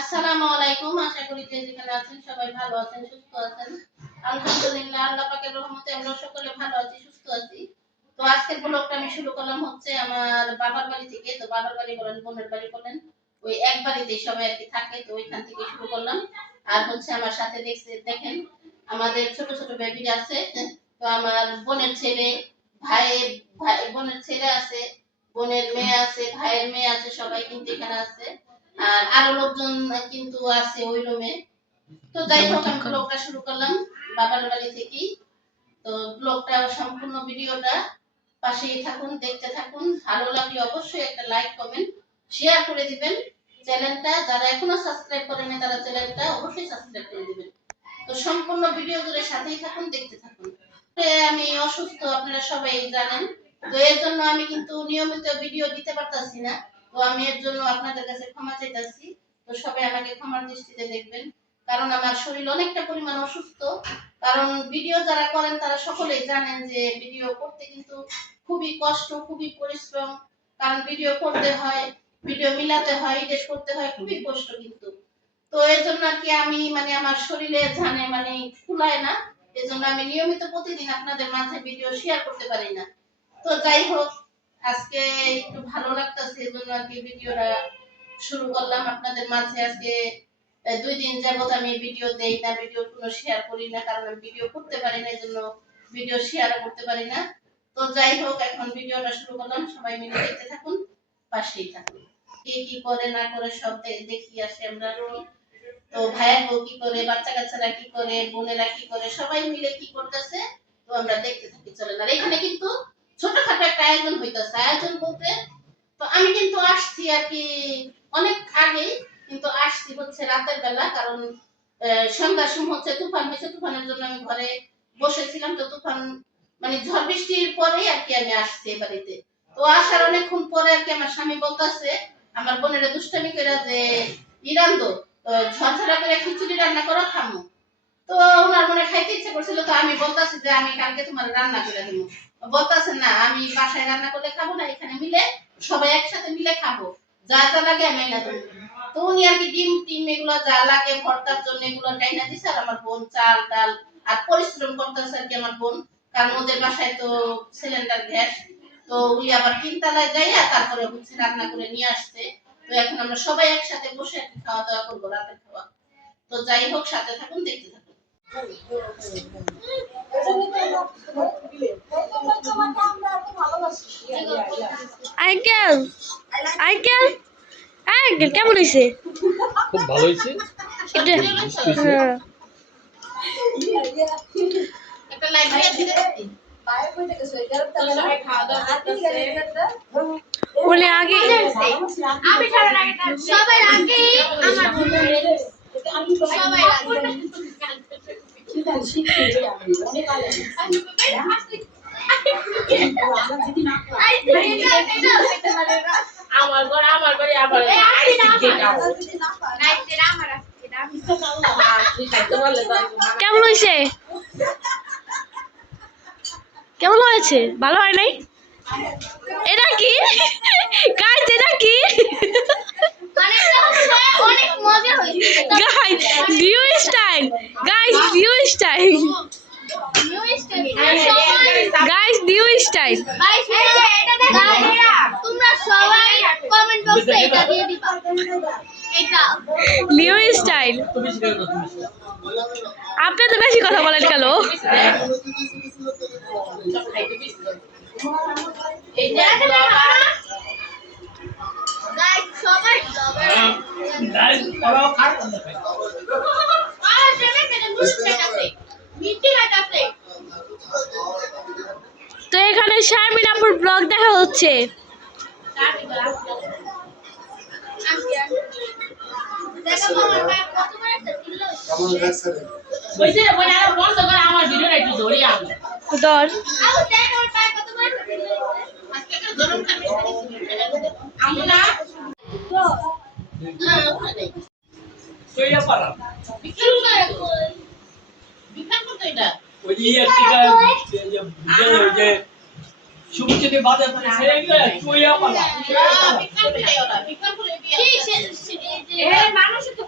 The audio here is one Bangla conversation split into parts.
আসসালামু আলাইকুম। আশা করি যে যেখানে আছেন সবাই ভালো আছেন, সুস্থ আছেন। আলহামদুলিল্লাহ, আল্লাহ পাকের রহমতে আমরা সকলে ভালো আছি, সুস্থ আছি। তো আজকের ব্লগটা আমি শুরু করলাম হচ্ছে আমার বাবার বাড়ি থেকে। তো বাবার বাড়ি বলেন, বোনের বাড়ি বলেন, ওই এক বাড়িতেই সবাই আর কি থাকে। তো ওইখান থেকে শুরু করলাম। আর হচ্ছে আমার সাথে দেখেন আমাদের ছোট ছোট বেবি আছে। তো আমার বোনের ছেলে, ভাই ভাই বোনের ছেলে আছে, বোনের মেয়ে আছে, ভাইয়ের মেয়ে আছে, সবাই কিন্তু এখানে আছে। আর আরো লোকজন কিন্তু আছে ওই রুমে। তো যাই হোক, আমি ব্লগটা শুরু করলাম বাবার বাড়ি থেকেই। তো ব্লগটা সম্পূর্ণ ভিডিওটা পাশেই থাকুন, দেখতে থাকুন। ভালো লাগলে অবশ্যই একটা লাইক কমেন্ট শেয়ার করে দিবেন। চ্যানেলটা যারা এখনো সাবস্ক্রাইব করেনি তারা চ্যানেলটা অবশ্যই সাবস্ক্রাইব করে দিবেন। তো সম্পূর্ণ ভিডিও জুড়ে সাথেই থাকুন, দেখতে থাকুন। আমি অসুস্থ, আপনারা সবাই জানেন। তো এর জন্য আমি কিন্তু নিয়মিত ভিডিও দিতে পারতাছি না। তো আমি এর জন্য আপনাদের কাছে ক্ষমা চাইতাছি। তো সবাই আমাকে ক্ষমার দৃষ্টিতে দেখবেন, কারণ আমার শরীর অনেকটা পরিমাণ অসুস্থ। কারণ ভিডিও যারা করেন তারা সকলেই জানেন যে ভিডিও করতে কিন্তু খুবই কষ্ট, খুবই পরিশ্রম। কারণ ভিডিও করতে হয়, ভিডিও মিলাতে হয়, এডিট করতে হয়, খুবই কষ্ট কিন্তু। তো এর জন্য আর কি আমি আমার শরীরে জানে ফুলায় না। এজন্য আমি নিয়মিত প্রতিদিন আপনাদের মাঝে ভিডিও শেয়ার করতে পারি না। তো যাই হোক, আজকে একটু ভালো লাগতেছে, এজন্য আর কি ভিডিওটা শুরু করলাম আপনাদের মাঝে। আজকে 2 দিন যাবত আমি ভিডিও দেই না, ভিডিও কোনো শেয়ার করি না, কারণ আমি ভিডিও করতে পারি না, এজন্য ভিডিও শেয়ার করতে পারি না। তো যাই হোক, এখন ভিডিওটা শুরু করলাম, সবাই মিলে দেখতে থাকুন, পাশেই থাকুন। কে কি করে না করে সব দেখি আসে আমরা। তো ভাইয়ের বউ কি করে, বাচ্চা কাচ্চারা কি করে, বোনেরা কি করে, সবাই মিলে কি করতেছে, তো আমরা দেখতে থাকি। চলেন। আর এখানে কিন্তু ছোটখাটো একটা আয়োজন হইতেছে। আয়োজন বলতে, তো আমি কিন্তু আসছি আর কি অনেক আগে, কিন্তু আসছি হচ্ছে রাতের বেলা। কারণ সন্ধ্যার সময় হচ্ছে তুফান হয়েছে, তুফানের জন্য আমি ঘরে বসেছিলাম। তো তুফান ঝড় বৃষ্টির পরেই আর কি আমি আসছি এ বাড়িতে। তো আসার অনেকক্ষণ পরে আর কি আমার স্বামী বলতেছে, আমার বোনেরা দুষ্টামি করে যে ইরান্দো ঝরঝরা করে খিচুড়ি রান্না করো, খামো। তো ওনার মনে খাইতে ইচ্ছে করছিল। তো আমি বলতাছি যে আমি কালকে তোমার রান্না করে দিব। বলতাছে না, আমি বাসায় রান্না করলে খাবো না, এখানে মিলে সবাই একসাথে মিলে খাবো, যা যা লাগে আমি না দেবো। তো উনি আর কি ডিম টিম এগুলো যা লাগে ভর্তার জন্য এগুলো টাইনা দিছে। আর আমার বোন চাল ডাল আর পরিশ্রম করতেছে আর কি আমার বোন, কারণ ওদের বাসায় তো সিলিন্ডার গ্যাস। তো উনি আবার 3 তলায় যাইয়া তারপরে হচ্ছে রান্না করে নিয়ে আসছে। তো এখন আমরা সবাই একসাথে বসে খাওয়া দাওয়া করবো, রাতের খাওয়া। তো যাই হোক, সাথে থাকুন, দেখতে থাকুন। আঙ্কেল আঙ্কেল আঙ্কেল কেমন হয়েছে? খুব ভালো হয়েছে। একটা লাইক দিয়ে দিতে। বলে আগে আমি সবার আগে সবার আগে আমার সবাই কেমন হয়েছে? কেমন হয়েছে? ভালো হয় নাই? এটা কি গাইস? এটা কি অনেক মজা হয়েছে guys? New style guys, new style guys, new style. তোমরা সবাই কমেন্ট বক্সে এটা দিয়ে দিবা, এটা নিউ স্টাইল। আপনি তো বেশি কথা বলেন কেন? গাইস সবাই তো এখানে শারমিন আপুর ব্লগ দেখা হচ্ছে। ধর সুবিচারে বাজার করে ছেড়ে গেলে চইয়া পালা। মানুষ তো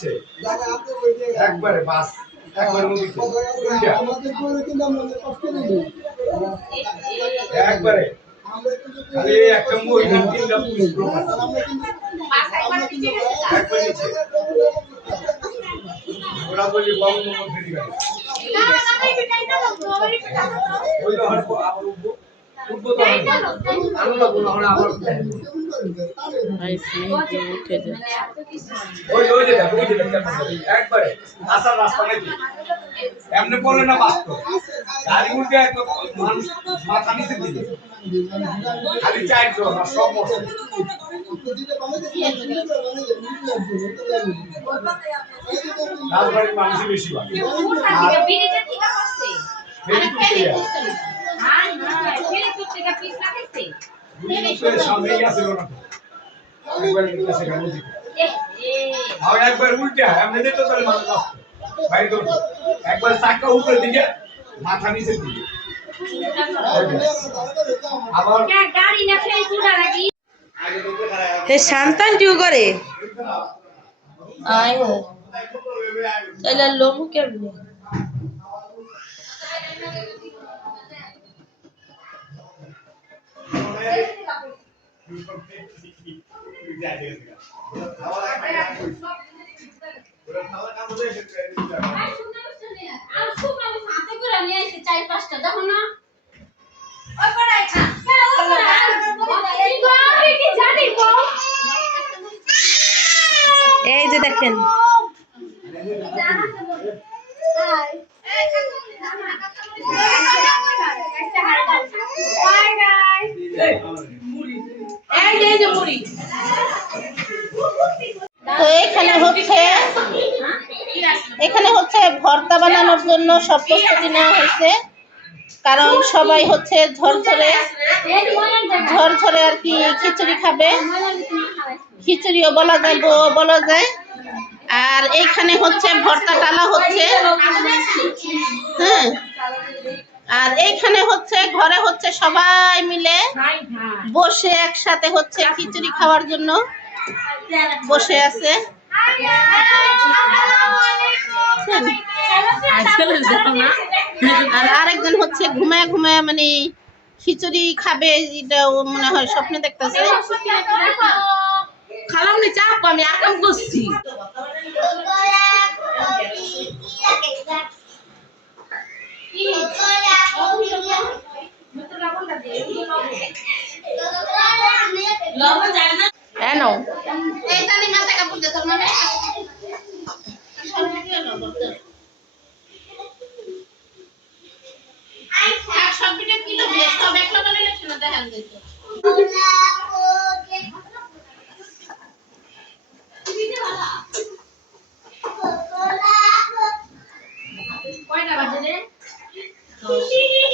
বাঁচছে একবারে বাস একবারে নদীতে উল্টা একবারে খালি একটা মুই তিনটা পুলিশ লোক আছে একবারে নিচে ওরা বলি বাবু মোহাম্মদ ফেরি গাড়ি ওই তো আবার উঠবো উঠবো তো আমি লাগবো না আমরা আবার উঠে যায় ওই যে দেখো একবারে আসার রাস্তা নেই এমনি বলে না বাস্তব গাড়ি উঠে একদম মানুষ মাথা নিচে দিবে খালি চারজন আর সব বসে রাজবাড়ির মানুষই বেশি হয় সামনেই আছে ওরা একবার উল্টে এমনি দেখতে তাহলে মানুষ বাইরে তো একবার চাকা উপরের দিকে মাথা নিচের দিকে আবার সন্তান টিউ করে আয় তাহলে লোমু কেমনে এই যে দেখেন তো এখানে হচ্ছে ভর্তা বানানোর জন্য সব প্রস্তুতি নেওয়া হয়েছে কারণ সবাই হচ্ছে ঝরঝরে আর কি খিচুড়ি খাবে খিচুড়িও বলা যায় আর এইখানে হচ্ছে ভর্তা টালা হচ্ছে হ্যাঁ আর এইখানে হচ্ছে ঘরে হচ্ছে সবাই মিলে বসে একসাথে হচ্ছে খিচুড়ি খাওয়ার জন্য বসে আছে আর আরেকজন হচ্ছে ঘুমায় মানে খিচুড়ি খাবে এটা মনে হয় স্বপ্নে দেখতেছে খালাম নি চাপ আমি আকাম করছি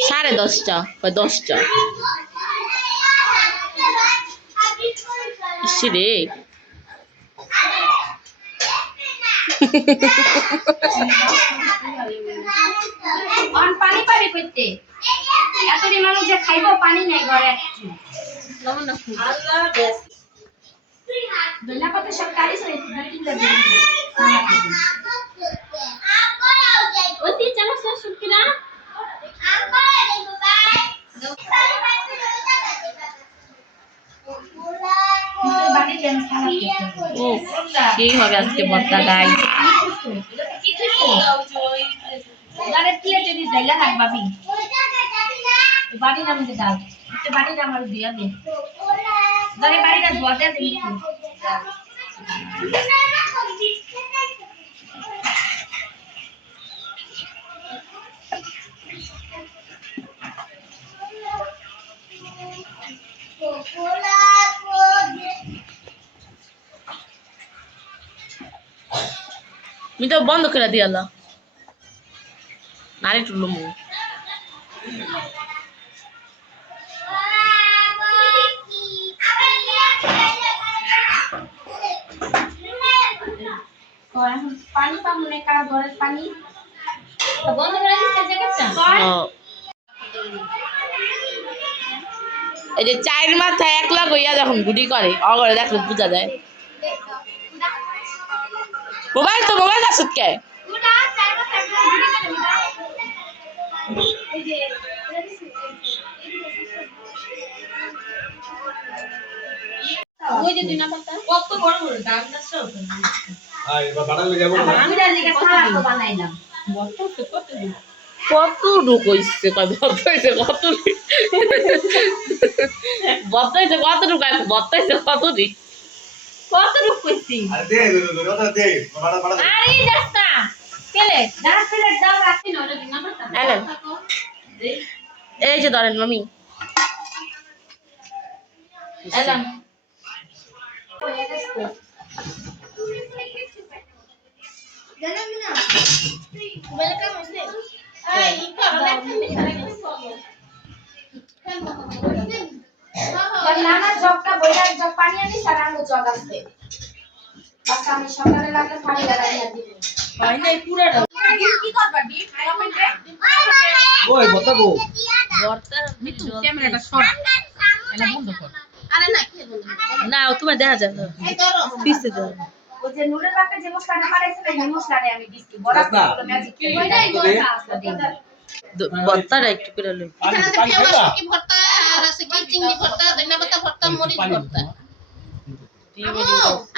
সাড়ে 10টা বা 10টা রে পানি পানি করতে এতটি মানুষ যে খাইব পানি নাই ঘরে ধন্যবাদ সব কারি সরে ওই চলো শুকিনা সেই হবে আজকে ভর্তা গাই বাড়ি নাম ডাল বাড়ি নাম আর দিয়া দে বাড়িটা ধোয়া দেয় আমি তো বন্ধ করে দিয়ালা নারী টুলো মু এখন পানি পাবো না কারা ঘরের পানি বন্ধ করে দিচ্ছে জ্যাকেটটা এই যে চায়ের মাথায় একলা গইয়া যখন গুটি করে অগরে দেখলে বোঝা যায় মোবাইল আসুত কে ওই যে দুই নাম্বারটা কত বড় বড় দাম দাও আর এবার বাড়ালে যাবো না আমি রাজিকে সালাদ তো বানাইলাম কত রুক হইছে কত হইছে কত বত্তাইছে কত রুক আছে বত্তাইছে কত দি কত রূপ কইছি আরে দে দে বাড়া বাড়া আরে যাস না পেলে দাঁড়া পেলে দাও রাখি ওই যে দুই নাম্বারটা এলেন। এই যে ধরেন মামি এলাম এই করো নানা জগটা বইরা জগ পানি আনি সারা আলো জগ আছে বাস আমি সকালে লাগলে পানি লাগাইয়া দিব ভাই নাই পুরাটা কি করবা ডি কমেন্টে ওই বতাবো মিতু ক্যামেরাটা শর্ট এটা বন্ধ কর আরে না কি বলবো না তোমার দেখা যায় না এই ধরো পিছে দাও ওই যে নুরের বাপে যে মশলাটা বানাইছিল এই মশলাটা আমি দিছি বড় করে ম্যাজিক ওইটাই মজা বত্তাটা একটু করে লই এখানে আছে পেঁয়াজ কি ভর্তা আর আছে কি চিংড়ি ভর্তা ধনিয়া পাতা ভর্তা মরিচ ভর্তা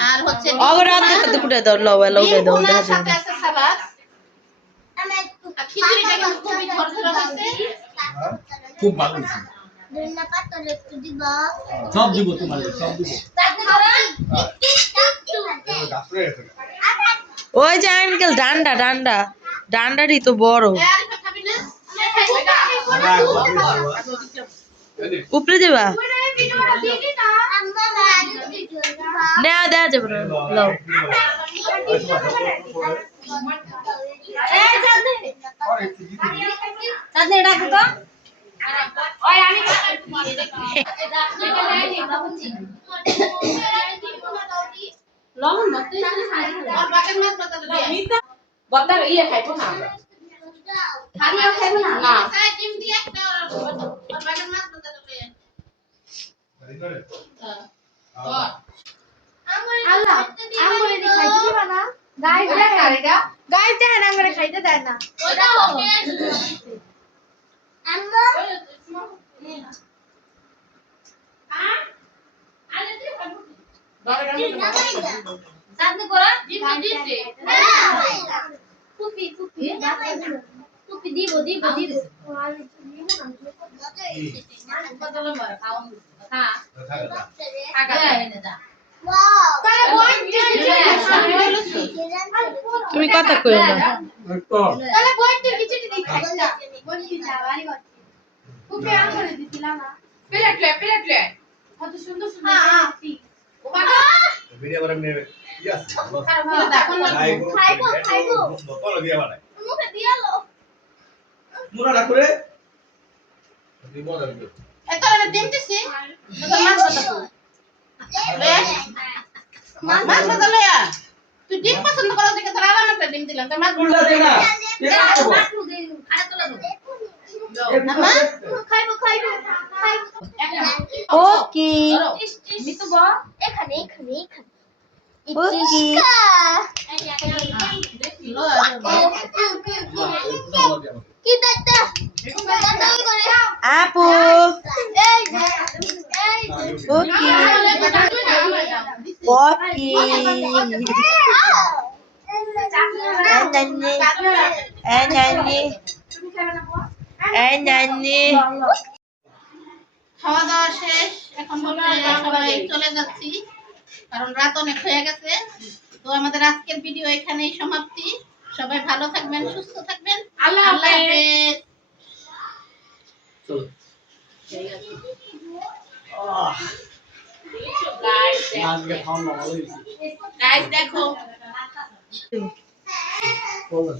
আর হচ্ছে অগরা হাতে কুটে দাও লও লও দাও দেখা যায় সাথে আছে সালাদ আর খিচুড়িটা কিন্তু খুবই ঝরঝরা হয়েছে খুব ভালো হয়েছে সব দিব তোমার সব দিব ডাক্তারে আছে ওই যে আঙ্কেল ডান্ডারই তো বড় আরিফা খাবি না উপরে দেবা না দেওয়া যাবে না লও এই জানে জানে রাখো তো ওই আমি লবণ ভর্তা আর বাকের মাছ ভর্তা দিয়ে বত্তা ইয়ে খাইবো না খালিও খাইবো না না এই ডিম দিয়ে একটা আর বাকের মাছ ভর্তা দিয়ে আল্লাহ আমরে দি খাইতে দিবা না গাইস দেখেন এটা গাইস দেখেন আমরে খাইতে দেয় না ওটা হবে আম্মা আরে তুই খাবি সাথে করা ডিম দিছে কুপি কুপি কুপি দিব দিব দিব কত লম্বা খাও হ্যাঁ আগা এনে দা তুমি কথা কইও না তাহলে বইতে খিচুড়ি দি খাই না বইতে যাবারই কথা কুপি আমরে দিছিলাম না প্লেট লে কত সুন্দর সুন্দর দিছি ভিডিও করে নিয়ে ইয়াস খাইবো খাইবো বতল দিয়া বানাই মুখে দিয়ালো মুরা না করে দিব দাও এত ডিম দিছি তো মাছ ভর্তা মাছ ভর্তা লয়া তুই ডিম পছন্দ করো দেখে তোর আলাদা একটা ডিম দিলাম তোর মাছ কুল্লা দে না এটা খাবো মাটু দে আরে তোলা দে আম্মা খাইবো খাইবো খাইবো ওকে মিতু বল এখানে এখানে এখানে ওকে কি দাদা দাদা করে আপু এই যে এই ওকে নানি খাওয়া দাওয়া শেষ এখন হচ্ছে সবাই চলে যাচ্ছি কারণ রাত অনেক হয়ে গেছে তো আমাদের আজকের ভিডিও এখানেই সমাপ্তি সবাই ভালো থাকবেন সুস্থ থাকবেন আল্লাহ হাফেজ চলো আজকে খাওয়া ভালো হয়েছে গাইস দেখো চলো